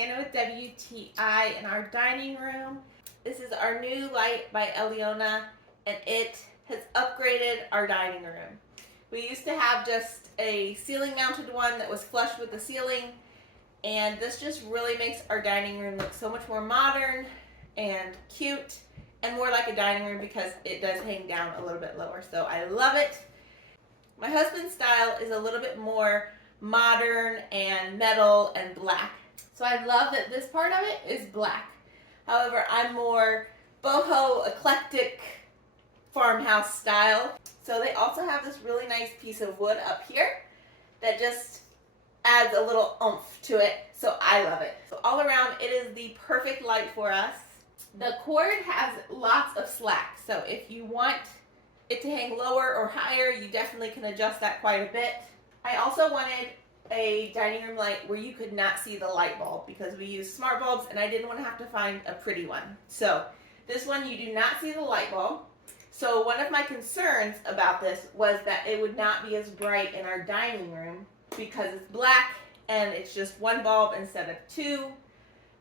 Tana with WTI in our dining room. This is our new light by ELYONA, and it has upgraded our dining room. We used to have just a ceiling mounted one that was flush with the ceiling, and this just really makes our dining room look so much more modern and cute and more like a dining room because it does hang down a little bit lower. So I love it. My husband's style is a little bit more modern and metal and black. So I love that this part of it is black. However, I'm more boho, eclectic, farmhouse style. So they also have this really nice piece of wood up here that just adds a little oomph to it. So I love it. So all around, it is the perfect light for us. The cord has lots of slack. So if you want it to hang lower or higher, you definitely can adjust that quite a bit. I also wanted a dining room light where you could not see the light bulb because we use smart bulbs and I didn't want to have to find a pretty one. So this one, you do not see the light bulb. So one of my concerns about this was that it would not be as bright in our dining room because it's black and it's just one bulb instead of two.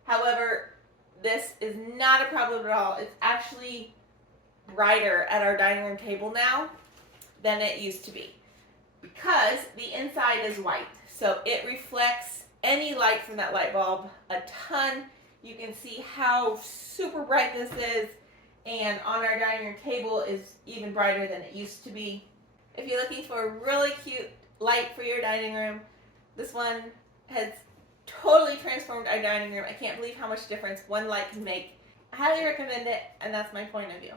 However, this is not a problem at all. It's actually brighter at our dining room table now than it used to be because the inside is white. So it reflects any light from that light bulb a ton. You can see how super bright this is, and on our dining room table is even brighter than it used to be. If you're looking for a really cute light for your dining room, this one has totally transformed our dining room. I can't believe how much difference one light can make. I highly recommend it, and that's my point of view.